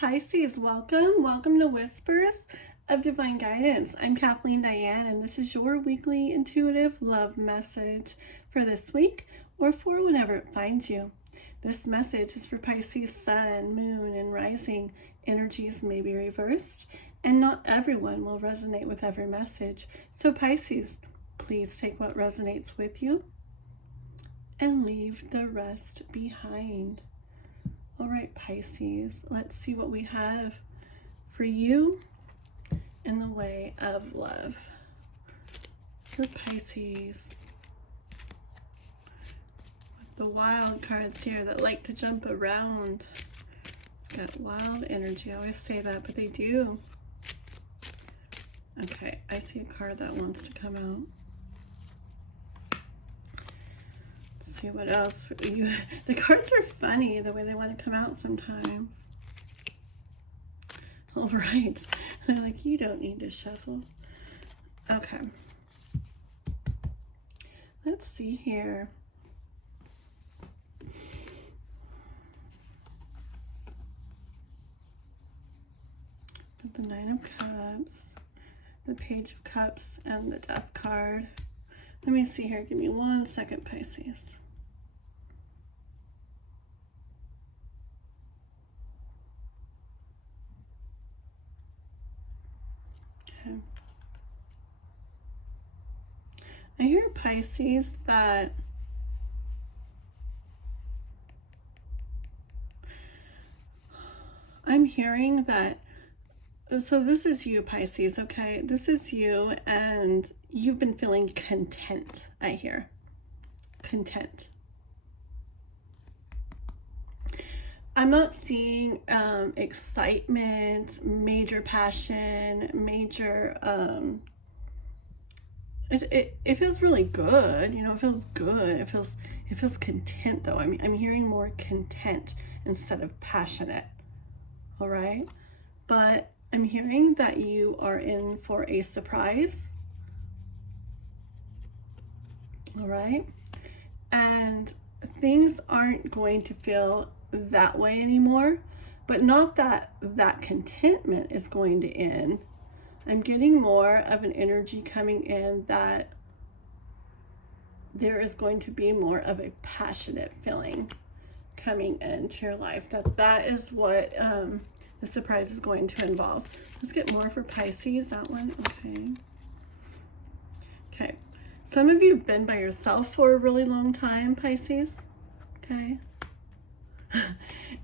Pisces, welcome to Whispers of Divine Guidance. I'm Kathleen Diane, and this is your weekly intuitive love message for this week or for whenever it finds you. This message is for Pisces sun, moon, and rising. Energies may be reversed, and not everyone will resonate with every message. So Pisces, please take what resonates with you and leave the rest behind. All right, Pisces, let's see what we have for you in the way of love. For Pisces, with the wild cards here that like to jump around. Got wild energy. I always say that, but they do. Okay, I see a card that wants to come out. See what else the cards are funny the way they want to come out sometimes. All right, they're like, you don't need to shuffle. Okay, let's see here. The Nine of Cups, the Page of Cups, and the Death card. Let me see here. Give me 1 second, Pisces. Okay. I hear, Pisces, that I'm hearing that, so this is you, Pisces, okay? This is you, and you've been feeling content, I hear. Content. I'm not seeing excitement, major passion, major, it feels really good, you know, it feels good. It feels content, though. I'm hearing more content instead of passionate, all right? But I'm hearing that you are in for a surprise, all right? And things aren't going to feel that way anymore, but not that that contentment is going to end. I'm getting more of an energy coming in that there is going to be more of a passionate feeling coming into your life. That is what the surprise is going to involve. Let's get more for Pisces. That one, okay. Okay. Some of you have been by yourself for a really long time, Pisces. Okay.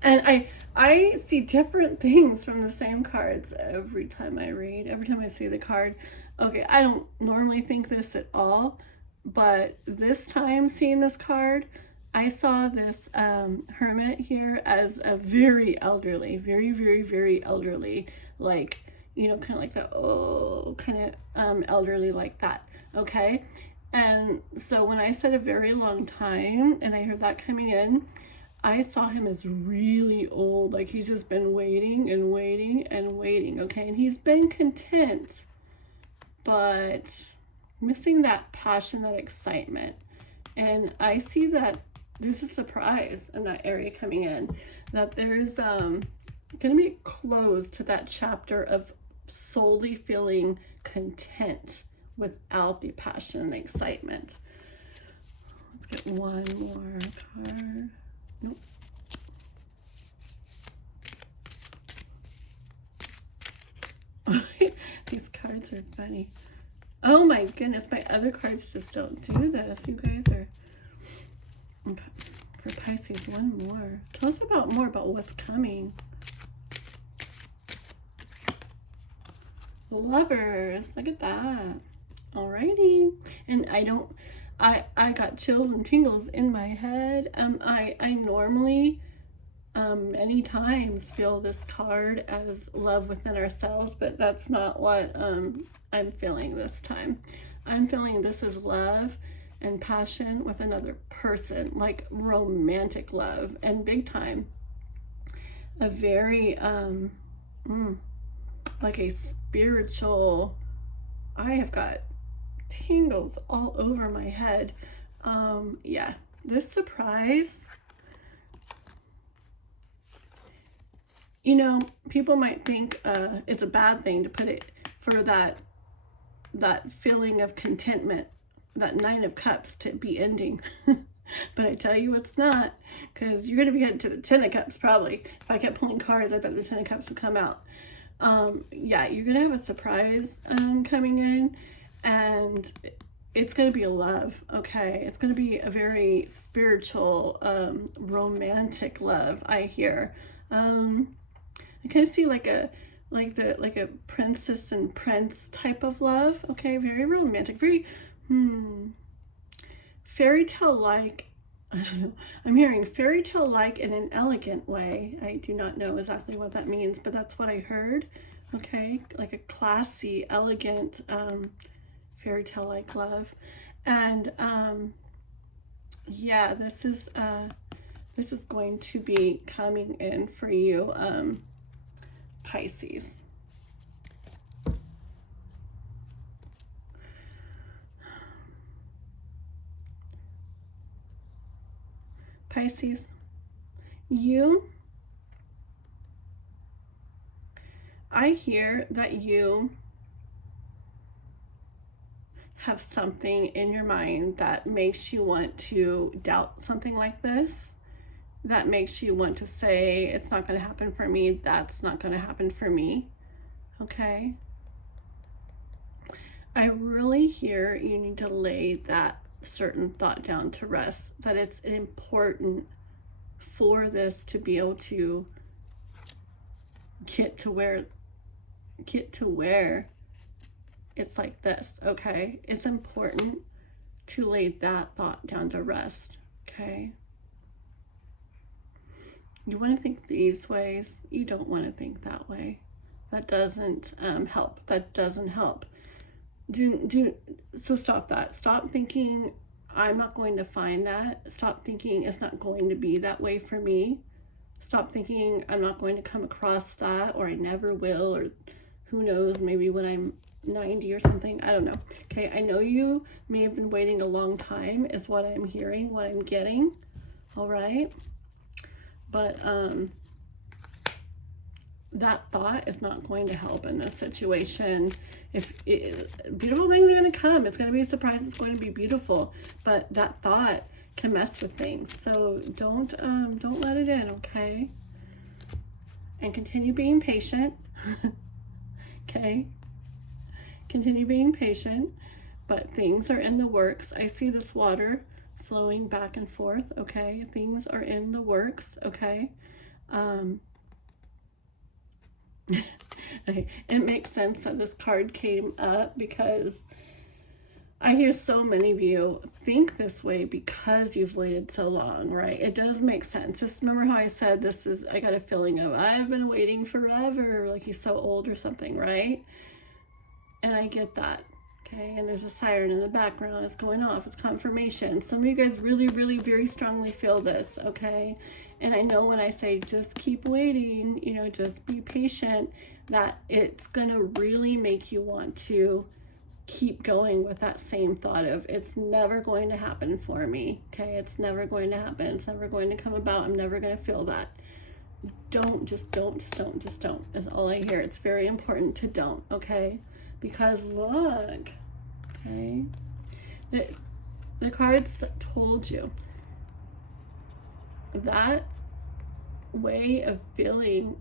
And I see different things from the same cards every time I read, every time I see the card. Okay, I don't normally think this at all, but this time seeing this card, I saw this hermit here as a very elderly, very elderly, like, you know, kind of like that, kind of elderly like that, okay? And so when I said a very long time and I heard that coming in, I saw him as really old, like he's just been waiting and waiting and waiting, okay? And he's been content, but missing that passion, that excitement. And I see that there's a surprise in that area coming in, that there's going to be a close to that chapter of solely feeling content without the passion and the excitement. Let's get one more card. Nope. These cards are funny. Oh my goodness, my other cards just don't do this. You guys are... Okay. For Pisces, one more. Tell us more about what's coming. Lovers, look at that. Alrighty. And I got chills and tingles in my head. I normally many times feel this card as love within ourselves, but that's not what I'm feeling this time. I'm feeling this is love and passion with another person, like romantic love, and big time. A very like a spiritual, I have got tingles all over my head. Yeah, this surprise you know, people might think it's a bad thing to put it for that feeling of contentment, that Nine of Cups to be ending. But I tell you it's not, because you're going to be headed to the Ten of Cups probably. If I kept pulling cards, I bet the Ten of Cups would come out. Yeah, you're going to have a surprise coming in, and it's going to be a love, okay? It's going to be a very spiritual, romantic love, I hear. I kind of see like a princess and prince type of love, okay? Very romantic, very fairy tale like. I don't know. I'm hearing fairy tale like in an elegant way. I do not know exactly what that means, but that's what I heard. Okay, like a classy, elegant, fairy tale like love. And yeah, this is going to be coming in for you, Pisces. Pisces, I hear that you have something in your mind that makes you want to doubt something like this, that makes you want to say, it's not going to happen for me, that's not going to happen for me, okay? I really hear you need to lay that certain thought down to rest, that it's important for this to be able to get to where it's like this, okay? It's important to lay that thought down to rest, okay? You want to think these ways, you don't want to think that way. That doesn't help. That doesn't help. So stop that. Stop thinking I'm not going to find that. Stop thinking it's not going to be that way for me. Stop thinking I'm not going to come across that, or I never will, or who knows, maybe when I'm 90 or something. I don't know. Okay, I know you may have been waiting a long time is what I'm hearing, what I'm getting. All right. But that thought is not going to help in this situation. Beautiful things are going to come. It's going to be a surprise. It's going to be beautiful. But that thought can mess with things. So don't let it in, okay? And continue being patient. Okay? Continue being patient. But things are in the works. I see this water flowing back and forth, okay? Things are in the works, okay? Okay, it makes sense that this card came up because I hear so many of you think this way because you've waited so long, right? It does make sense. Just remember how I said I got a feeling of I've been waiting forever, like he's so old or something, right? And I get that, okay? And there's a siren in the background. It's going off. It's confirmation. Some of you guys really, really, very strongly feel this, okay? And I know when I say just keep waiting, you know, just be patient, that it's going to really make you want to keep going with that same thought of it's never going to happen for me, okay? It's never going to happen. It's never going to come about. I'm never going to feel that. Don't is all I hear. It's very important to don't, okay? Because look, okay? The cards told you that way of feeling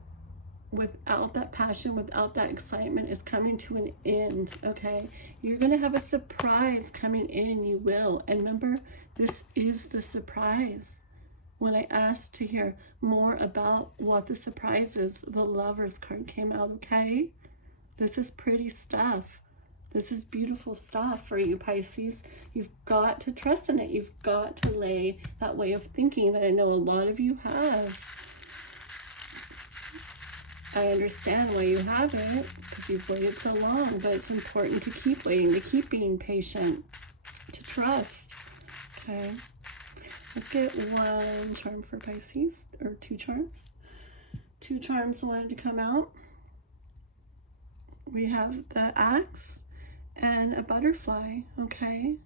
without that passion, without that excitement is coming to an end, okay? You're going to have a surprise coming in, you will. And remember, this is the surprise. When I asked to hear more about what the surprise is, the Lovers card came out, okay? This is pretty stuff. This is beautiful stuff for you, Pisces. You've got to trust in it. You've got to lay that way of thinking that I know a lot of you have. I understand why you have it, because you've waited so long, but it's important to keep waiting, to keep being patient, to trust. Okay. Let's get one charm for Pisces, or two charms. Two charms wanted to come out. We have the axe and a butterfly, okay?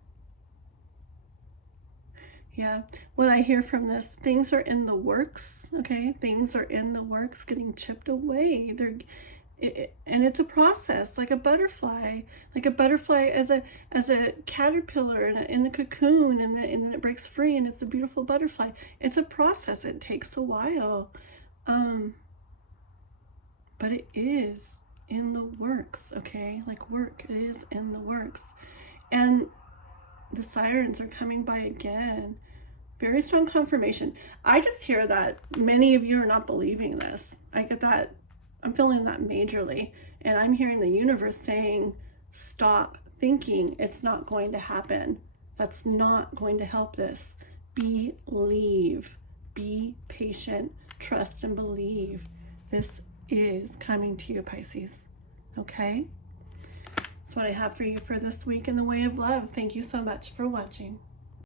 Yeah, what I hear from this, things are in the works, okay? Things are in the works, getting chipped away. And it's a process, like a butterfly as a caterpillar in the cocoon, and then it breaks free, and it's a beautiful butterfly. It's a process. It takes a while, but it is in the works, okay? Like work is in the works, and the sirens are coming by again. Very strong confirmation. I just hear that many of you are not believing this. I get that. I'm feeling that majorly. And I'm hearing the universe saying, stop thinking it's not going to happen. That's not going to help this. Believe. Be patient. Trust and believe. This is coming to you, Pisces. Okay? That's what I have for you for this week in the way of love. Thank you so much for watching.